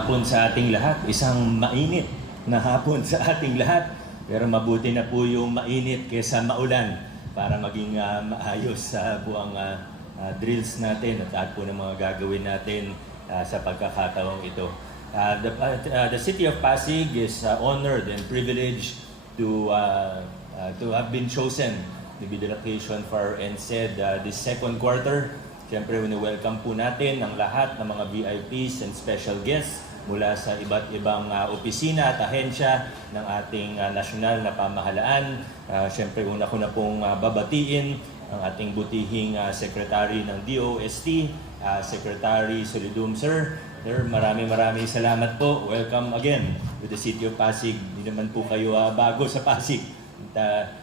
hapon sa ating lahat. Isang mainit na hapon sa ating lahat. Pero mabuti na po yung mainit kaysa maulan para maging maayos sa buong drills natin at lahat po ng mga gagawin natin sa pagkakataong ito. The City of Pasig is honored and privileged to have been chosen to be the location for NCED this second quarter. Siyempre, welcome po natin ang lahat ng mga VIPs and special guests mula sa iba't ibang opisina at ahensya ng ating nasyonal na pamahalaan. Siyempre, una ko na pong babatiin ang ating butihing Secretary ng DOST, Secretary Solidum, Sir. Sir, maraming salamat po. Welcome again to the City of Pasig. Hindi naman po kayo bago sa Pasig.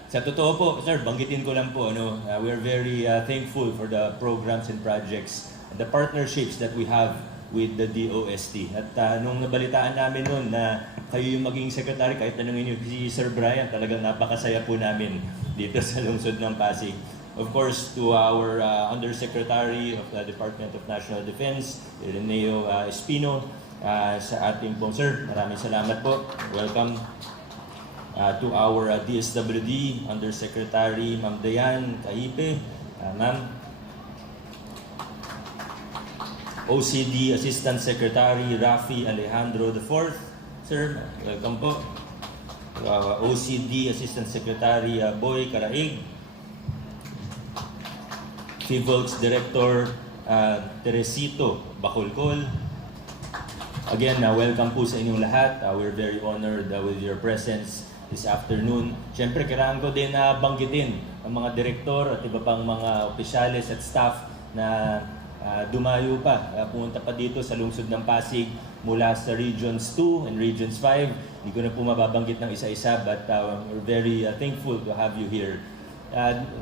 Sa totoo po, sir, banggitin ko lang po, we are very thankful for the programs and projects, the partnerships that we have with the DOST. At nung nabalitaan namin noon na kayo yung maging secretary, kahit tanungin niyo si Sir Brian, talagang napakasaya po namin dito sa lungsod ng Pasig. Of course, to our Undersecretary of the Department of National Defense, Ireneo Espino, sa ating pong sir, maraming salamat po. Welcome. To our DSWD Undersecretary Ma'am Dayan Caipe, Ma'am. OCD Assistant Secretary Rafi Alejandro IV, Sir, welcome po. OCD Assistant Secretary Boy Caraig. FIVOLX Director Teresito Bacolcol. Again, welcome po sa inyong lahat. We're very honored with your presence this afternoon. Siyempre, kailangan ko din na banggitin ang mga direktor at iba pang mga opisyales at staff na dumayo pa, pumunta pa dito sa lungsod ng Pasig mula sa Regions 2 and Regions 5. Hindi ko na po mababanggit ng isa-isa, but we're very thankful to have you here.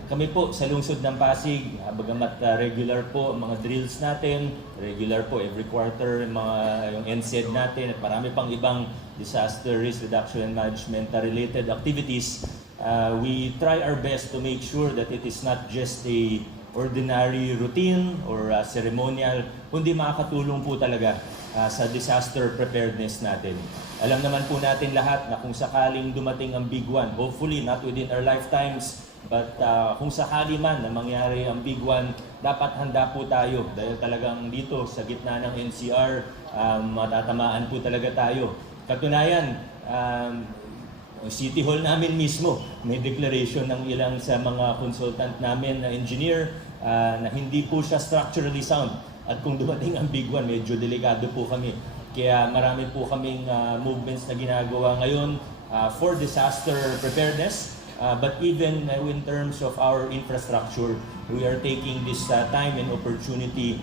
Kami po sa lungsod ng Pasig, bagamat regular po ang mga drills natin, regular po every quarter yung NCED natin at marami pang ibang disaster risk reduction and management related activities, we try our best to make sure that it is not just a ordinary routine or ceremonial, kundi makakatulong po talaga sa disaster preparedness natin. Alam naman po natin lahat na kung sakaling dumating ang big one, hopefully not within our lifetimes, but kung sakali man na mangyari ang big one, dapat handa po tayo dahil talagang dito sa gitna ng NCR, matatamaan po talaga tayo. Katunayan, City Hall namin mismo, may declaration ng ilang sa mga consultant namin na engineer na hindi po siya structurally sound. At kung dumating ang big one, medyo delikado po kami. Kaya marami po kaming movements na ginagawa ngayon for disaster preparedness. But even in terms of our infrastructure, we are taking this time and opportunity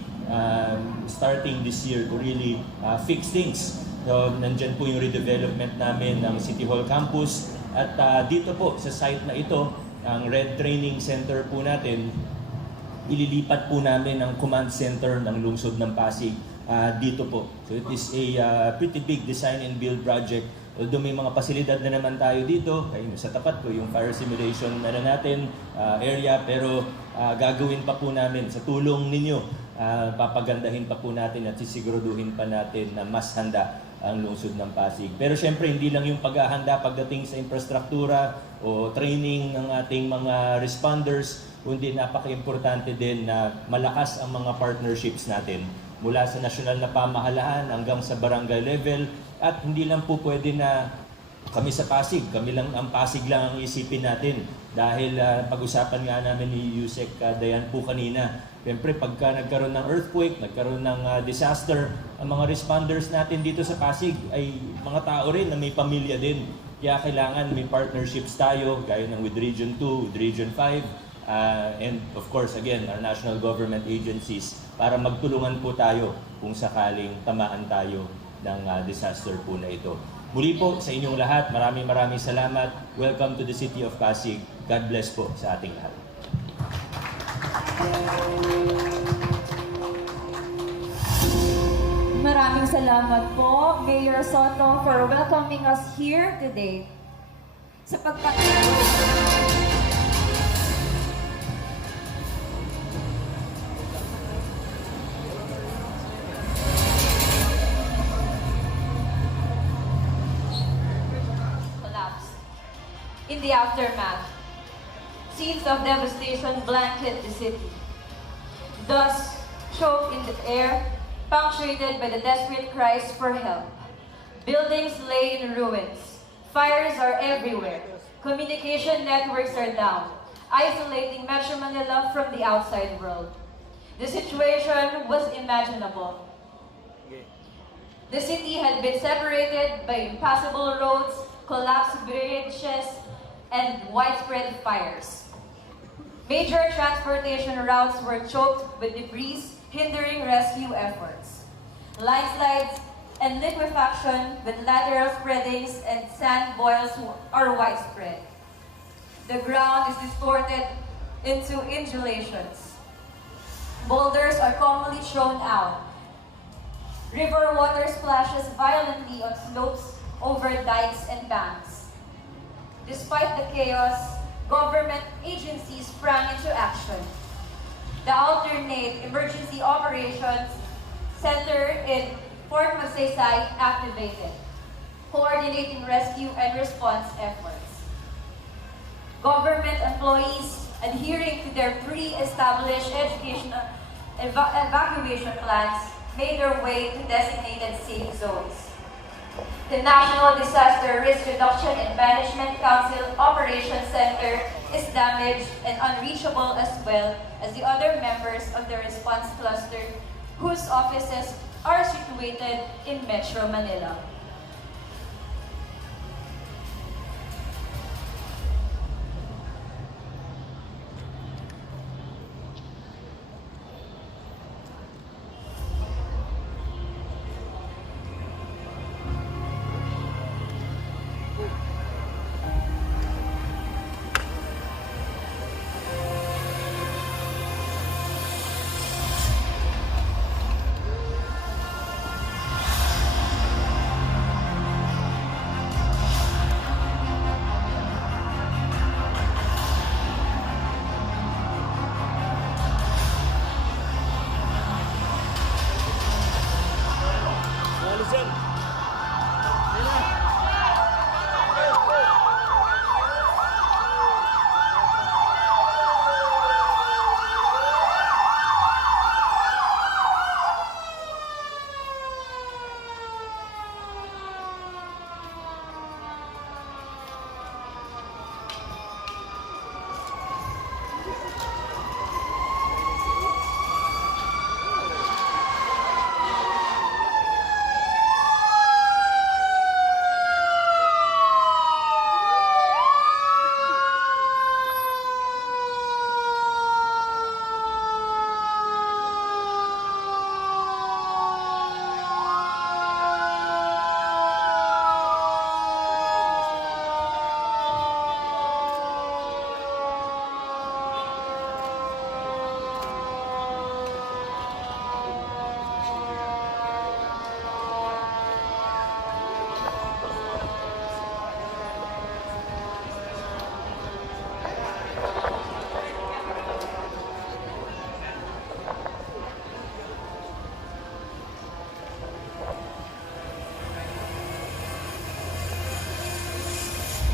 starting this year to really fix things. So, nandyan po yung redevelopment namin ng City Hall Campus. At dito po sa site na ito, ang Red Training Center po natin, ililipat po namin ang command center ng lungsod ng Pasig dito po. So it is a pretty big design and build project. Although may mga pasilidad na naman tayo dito, ayun, sa tapat ko yung fire simulation natin area, pero gagawin pa po namin sa tulong ninyo. Papagandahin pa po natin at sisiguraduhin pa natin na mas handa ang lungsod ng Pasig. Pero syempre hindi lang yung paghahanda pagdating sa infrastruktura o training ng ating mga responders, kundi napaka-importante din na malakas ang mga partnerships natin mula sa nasyonal na pamahalaan hanggang sa barangay level. At hindi lang po pwede na kami sa Pasig, kami lang ang Pasig lang ang isipin natin. Dahil pag-usapan nga namin ni Yusek Dayan po kanina, siyempre pagka nagkaroon ng earthquake, nagkaroon ng disaster, ang mga responders natin dito sa Pasig ay mga tao rin na may pamilya din. Kaya kailangan may partnerships tayo, gaya ng with Region 2, with Region 5, and of course again, our national government agencies para magtulungan po tayo kung sakaling tamaan tayo ng disaster po na ito. Muli po sa inyong lahat, maraming salamat. Welcome to the City of Pasig. God bless po sa ating lahat. Maraming salamat po, Mayor Soto, for welcoming us here today. Sa In the aftermath, scenes of devastation blanket the city. Dust choked in the air, punctuated by the desperate cries for help. Buildings lay in ruins. Fires are everywhere. Communication networks are down, isolating Metro Manila from the outside world. The situation was imaginable. The city had been separated by impassable roads, collapsed bridges, and widespread fires. Major transportation routes were choked with debris, hindering rescue efforts. Landslides and liquefaction with lateral spreadings and sand boils are widespread. The ground is distorted into undulations. Boulders are commonly thrown out. River water splashes violently on slopes over dikes and banks. Despite the chaos, government agencies sprang into action. The alternate emergency operations center in Fort Magsaysay activated, coordinating rescue and response efforts. Government employees adhering to their pre-established educational evacuation plans made their way to designated safe zones. The National Disaster Risk Reduction and Management Council Operations Center is damaged and unreachable, as well as the other members of the response cluster whose offices are situated in Metro Manila.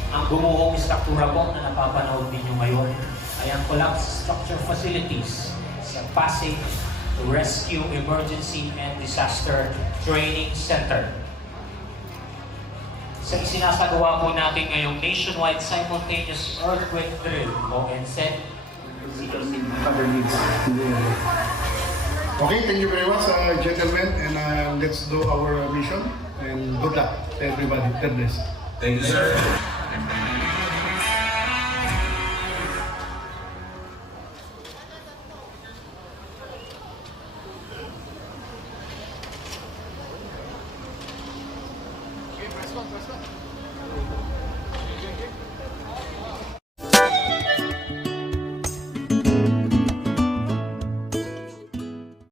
Ang gumuhong istruktura po na napapanood ninyo ngayon ay ang collapsed structure facilities sa Pasig Rescue Emergency and Disaster Training Center. Sa isinasagawa po natin ngayong Nationwide Simultaneous Earthquake Drill o NSED. Okay, thank you very much, gentlemen, and let's do our mission. And good luck to everybody. God bless. Thank you, sir. Okay, press one.